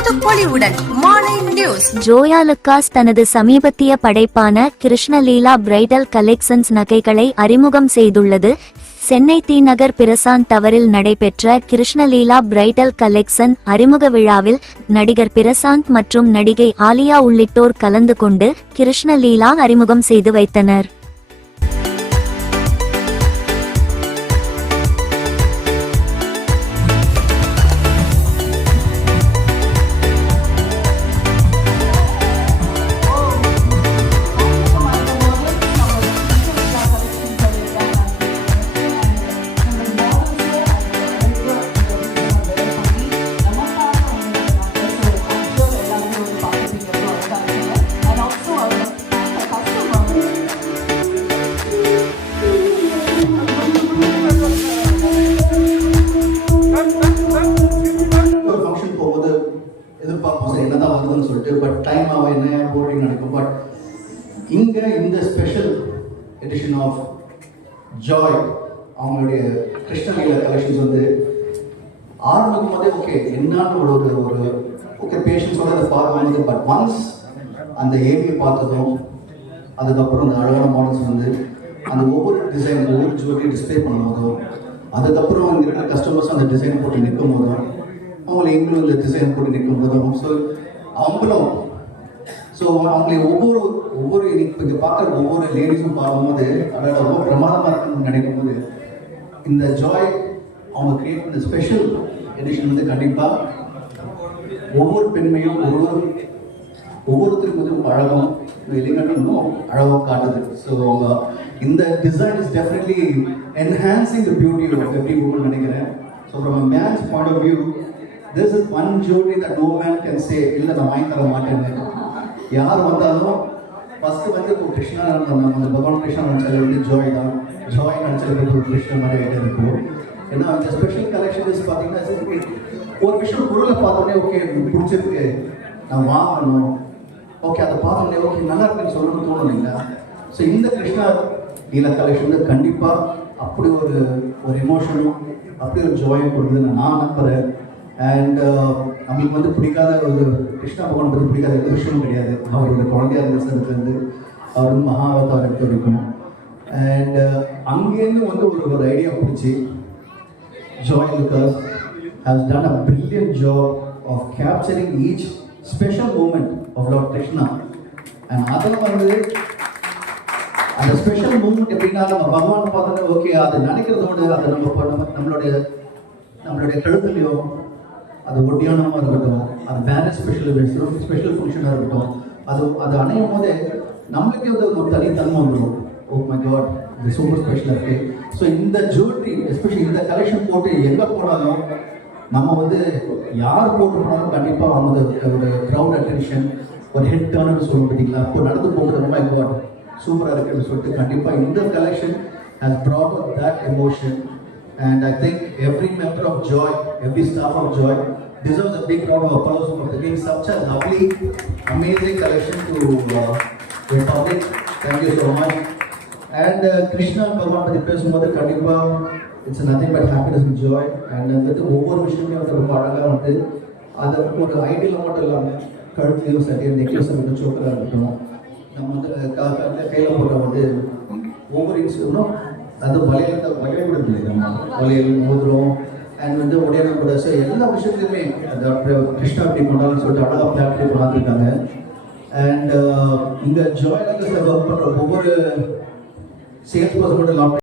பொலிவுடன் மாலை news. Joya Lucas தனது சமீபத்திய படைப்பான கிருஷ்ணலீலா பிரைடல் கலெக்ஷன்ஸ் நகைகளை அறிமுகம் செய்துள்ளது. சென்னை தீநகர் பிரசாந்த் டவரில் நடைபெற்ற கிருஷ்ணலீலா பிரைடல் கலெக்ஷன் அறிமுக விழாவில் நடிகர் பிரசாந்த் மற்றும் நடிகை ஆலியா உள்ளிட்டோர் கலந்து கொண்டு கிருஷ்ணலீலா அறிமுகம் செய்து வைத்தனர். எதிர்பார்ப்போம். என்ன தான் வருதுன்னு சொல்லிட்டு பட் டைம் ஆகும் என்ன போர்டிங் நடக்கும். பட் இங்கே இந்த ஸ்பெஷல் எடிஷன் ஆஃப் ஜாய் அவங்களுடைய கிருஷ்ணலீலா கலெக்ஷன்ஸ் வந்து ஆரம்பிக்கும் போதே ஓகே என்னன்னு ஒரு ஒரு ஓகே பேஷன்ஸோட அதை பார்க்க பட் ஒன்ஸ் அந்த ஏபி பார்த்ததும் அதுக்கப்புறம் அந்த அழகான மாடல்ஸ் வந்து அந்த ஒவ்வொரு டிசைன் ஒவ்வொரு ஜுவல்லரி டிஸ்ப்ளே பண்ணும்போதும் அதுக்கப்புறம் இங்கே இருக்கிற கஸ்டமர்ஸ் அந்த டிசைன் போட்டு நிற்கும் போதும் அவங்களை எங்களும் இந்த டிசைன் போட்டு நிற்கும் போதும் ஸோ அவங்களும் ஸோ அவங்களை ஒவ்வொரு ஒவ்வொரு இன்னைக்கு இங்கே பார்க்குற ஒவ்வொரு லேடிஸும் பார்க்கும்போது அதோட ரொம்ப பிரமாதமாக இருக்குன்னு நினைக்கும் போது இந்த ஜாய் அவங்க கிரியேட் பண்ண ஸ்பெஷல் எடிஷன் வந்து கண்டிப்பாக ஒவ்வொரு பெண்மையும் ஒவ்வொரு ஒவ்வொருத்தருக்கும் வந்து அழகும் இளைஞர்களும் அழகாக காட்டுது. ஸோ இந்த design is definitely enhancing the beauty of every woman நினைக்கிறேன். So from man's point of view this is one ஜோடி that no man can say இல்லை நான் வாங்கி தர மாட்டேன்னு. யார் வந்தாலும் ஃபர்ஸ்ட் வந்து இப்போ கிருஷ்ணா நம்ம அந்த பகவான் கிருஷ்ணா நினச்சது வந்து ஜோய் தான். ஜோய் நினச்சது ஒரு கிருஷ்ணா மாதிரி ஐடியா இருக்கும். ஏன்னா அந்த ஸ்பெஷல் கலெக்ஷன்ஸ் பார்த்தீங்கன்னா சரி, ஒரு விஷயம் பொருளை பார்த்தோன்னே ஓகே பிடிச்சிருக்கு. நான் வாங்கணும். ஓகே அதை பார்த்தோன்னே ஓகே நல்லா இருக்குன்னு சொல்லணும்னு தோணும் இல்லைங்களா? ஸோ இந்த கிருஷ்ணா லீலா கலெக்ஷன் கண்டிப்பாக அப்படி ஒரு ஒரு எமோஷனும் அப்படி ஒரு ஜோயும் கொடுக்குதுன்னு நான் நம்புகிறேன் அண்ட் uh, நம்மளுக்கு வந்து பிடிக்காத ஒரு கிருஷ்ணா பகவான் பற்றி பிடிக்காத எந்த விஷயமும் கிடையாது. அவரோட குழந்தையா இருந்த சனத்துலேருந்து அவர் வந்து மகாவதார் எடுத்து வரைக்கும் அண்ட் uh, அங்கேருந்து வந்து ஒரு ஒரு ஐடியா பிடிச்சி joy Lucas has done a brilliant job of capturing each special moment of lord Krishna and அதில் வந்து அந்த ஸ்பெஷல் மூமெண்ட் எப்படின்னா நம்ம பகவான் பார்த்தோன்னா ஓகே அது நினைக்கிறதோட அதை நம்ம நம்மளுடைய நம்மளுடைய கழுத்துலையோ அது ஒட்டியானமாக இருக்கட்டும் அது வேறு ஸ்பெஷல் ஸ்பெஷல் ஃபங்க்ஷனாக இருக்கட்டும் அது அது அணையும் போதே நம்மளுக்கே வந்து ஒரு தனித்தன்மை வந்துடும். ஓ மை காட் இது சூப்பர் ஸ்பெஷலாக இருக்குது ஸோ இந்த ஜுவல்லரி எஸ்பெஷலி இந்த கலெக்ஷன் போட்டு எங்கே போனாலும் நம்ம வந்து யார் போட்டு போனாலும் கண்டிப்பாக அவங்க வந்து ஒரு க்ரௌட் அட்டென்ஷன் ஒரு ஹெட் டர்னு சொல்லுவோம் பார்த்தீங்களா? அப்போ நடந்து போகிறது ரொம்ப காட் சூப்பராக இருக்குன்னு சொல்லிட்டு கண்டிப்பாக இந்த collection has problem that emotion and I think every member of Joy, every staff of Joy deserves a big round of applause for bringing such a lovely, amazing collection to uh, the public. Thank you so much. And uh, Krishna பகவான் பற்றி பேசும்போது கண்டிப்பாக it's nothing but happiness and joy and வந்து ஒவ்வொரு விஷயமே வந்து ரொம்ப அழகாக வந்து அதை ஒரு ஐடியில் மட்டும் இல்லாமல் கழுத்துலையும் சரி நெக்லஸ் வந்து சோக்கராக இருக்கட்டும் நம்ம வந்து கையில் போடுற வந்து ஒவ்வொரு இன்சிடனும் அது வளையல் தான் வளையல் கூட இல்லை நம்ம வளையல் மோதிரம் அண்ட் வந்து உடையான கூட. ஸோ எல்லா விஷயத்துலையுமே டாக்டர் கிருஷ்ணா அப்படி பண்ணாலும் சொல்லிட்டு பிளான் பண்ணி பார்த்துருக்காங்க. அண்ட் இங்கே ஜாயின் ஒர்க் பண்ணுற ஒவ்வொரு சேல்ஸ் பர்சன் மட்டும் இல்லாமல்